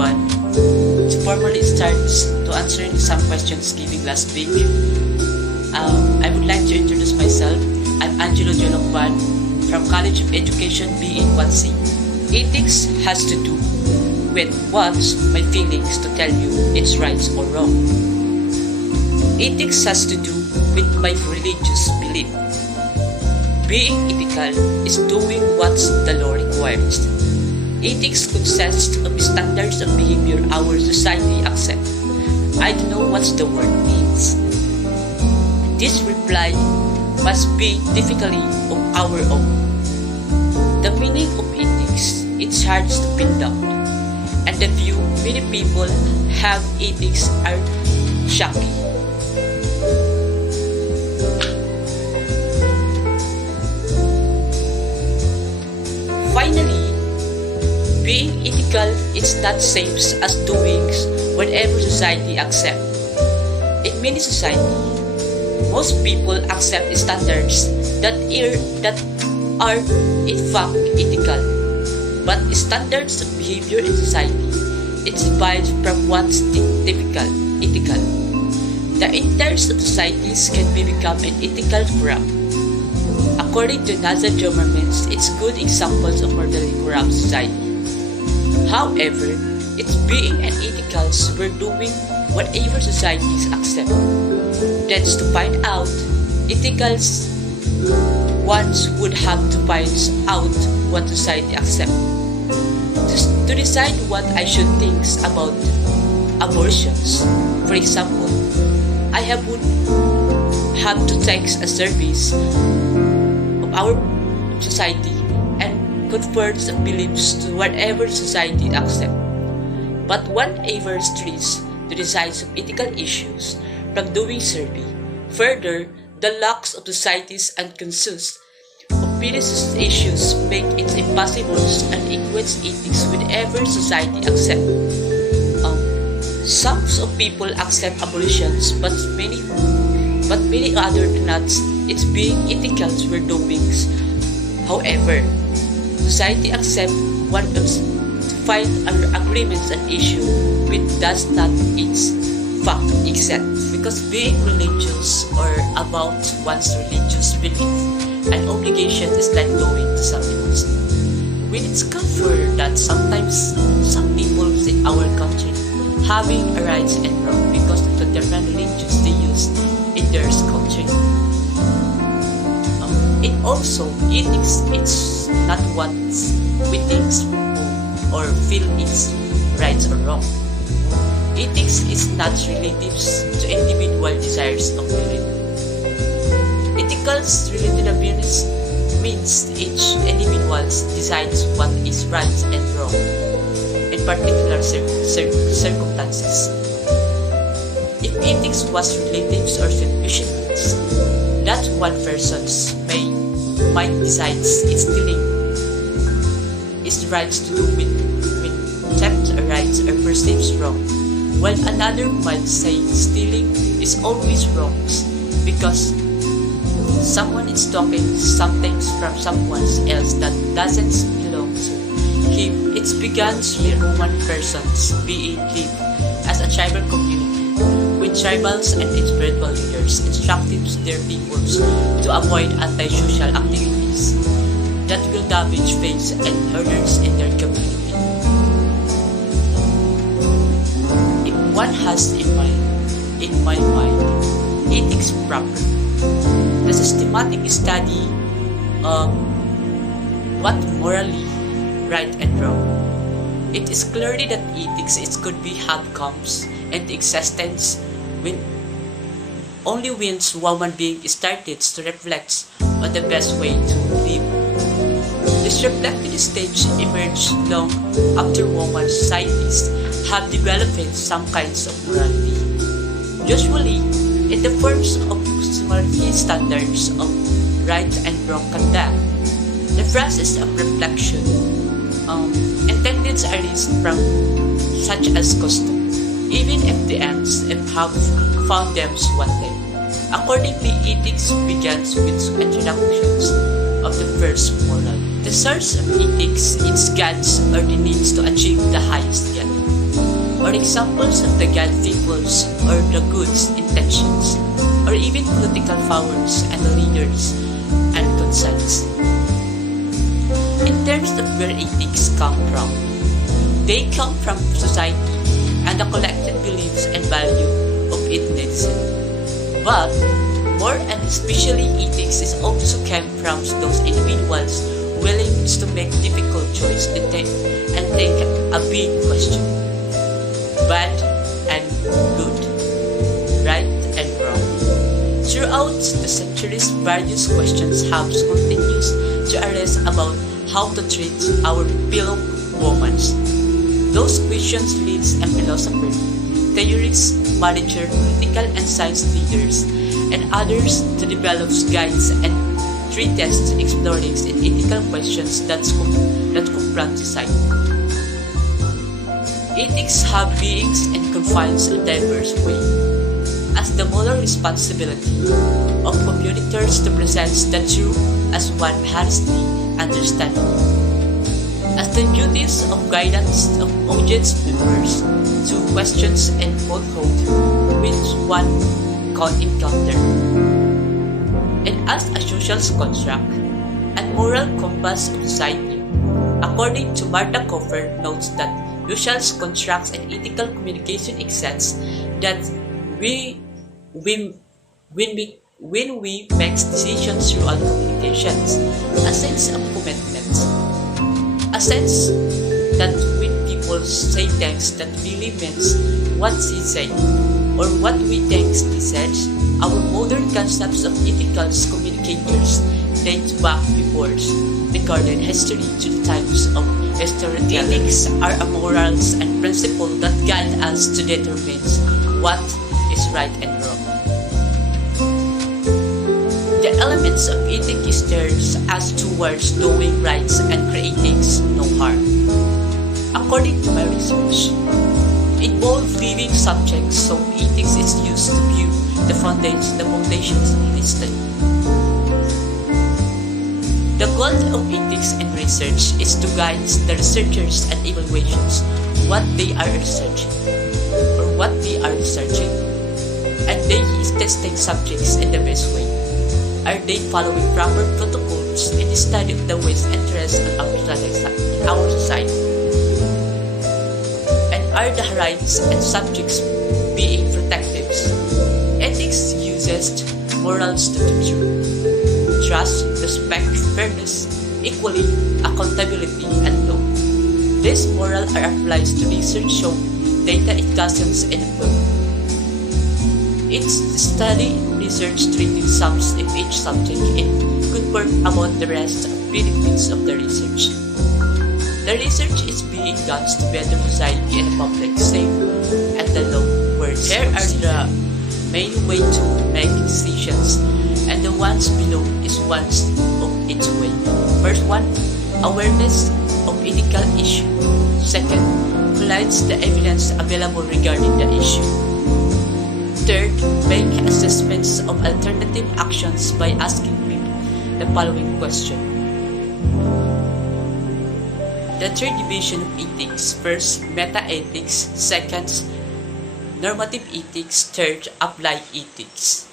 everyone. To formally start to answering some questions given last week, I would like to introduce myself. I'm Angelo Jolongban from College of Education BE 1C. Ethics has to do with what's my feelings to tell you it's right or wrong. Ethics has to do with my religious belief. Being ethical is doing what the law requires. Ethics consists of standards of behavior our society accepts. I don't know what the word means. This reply must be difficulty of our own. The meaning of ethics is hard to pin down, and the view many people have ethics are shocking. Finally, being ethical is not same as doing whatever society accepts. In many societies, most people accept standards that are in fact ethical. But standards of behavior in society is divided from what's typical ethical. The entire societies can become an ethical corrupt. According to Nazi governments, it's good examples of orderly corrupt society. However, it's being an ethical we're doing whatever societies accept. That's to find out, ethicals ones would have to find out what society accepts. To decide what I should think about abortions. For example, I would have to take a survey of our society and convert the beliefs to whatever society accepts. But whatever streets to decide of ethical issues from doing survey. Further, the lacks of societies and consensus of various issues make it impossible and equates ethics with every society accept. Some of people accept abolitions, but many other do not. It's being ethical we're doing. However, society accept one of to find agreements and issue which does not its fact exist. Because being religious or about one's religious belief and obligation is like going to something else. We discover that sometimes some people in our country having a rights and wrong because of the different religions they use in their culture. It also ethics it's not what we think or feel it's right or wrong. Ethics is not relative to individual desires of belief. Ethical relativeness means each individual decides what is right and wrong in particular circumstances. If ethics was relative or sufficient, that one person might decide it's stealing is right to do with theft or rights or perceives wrong, while another might say stealing is always wrong because someone is taking something from someone else that doesn't belong to him. It begins with one person's being lived as a tribal community with tribals and spiritual leaders instructing their peoples to avoid anti-social activities that will damage faith and others in their community. If one has in my mind, ethics proper, the systematic study of what morally right and wrong. It is clearly that ethics could be outcomes and existence when only when human being started to reflect on the best way to live. This reflective stage emerged long after human societies have developed some kinds of morality, usually in the forms of morality standards of right and wrong conduct. The process of reflection intended arise from such as custom, even if the ends have found them wanted. Accordingly, ethics begins with introductions of the first moral. The source of ethics is God's or the needs to achieve the highest good. or examples of the God peoples or the goods intentions, or even political powers and the leaders and concerns. In terms of where ethics come from, they come from society and the collective beliefs and value of it nation. But more and especially ethics is also came from those individuals willing to make difficult choices and take a big question. Bad and good, right and wrong. Throughout the centuries, various questions have continued to arise about how to treat our fellow humans. Those questions lead philosophers, theorists, managers, political and science leaders, and others to develop guides and treatises exploring ethical questions that confront society. Ethics have beings and confines in diverse ways, as the moral responsibility of communicators to present the truth as one honestly understanding, as the duties of guidance of audience members to questions and falsehood which one can encounter, and as a social construct and moral compass of society. According to Martha Coffer notes that social constructs and ethical communication exist that when we make decisions through our communications, a sense of commitment, a sense that when people say things that really means what they say or what we think they said. Our modern concepts of ethical communicators date back before recorded history to the times of Aristotle. Ethics are a morals and principles that guide us to determine what is right and wrong. The elements of ethics steers us towards doing right and creating no harm. According to my research, involved living subjects, so ethics is used to view the foundations of this study. The goal of ethics in research is to guide the researchers and evaluations what they are researching or what they are researching, and they is testing subjects in the best way. Are they following proper protocols in the study of the West interests of our society? And are the rights and subjects being protected? Ethics uses morals to the truth, trust, respect, fairness, equality, accountability, and law. These morals are applied to research show data it doesn't involve. It's study research treating sums of each subject and confirm about the rest of benefits of the research. The research is being done to better society and public safe and the law where there are the main way to make decisions, and the ones below is ones of its way. First one, awareness of ethical issue. Second, collects the evidence available regarding the issue. Third, make assessments of alternative actions by asking people the following question. The third division of ethics: first, meta-ethics; second, normative ethics; third, applied ethics.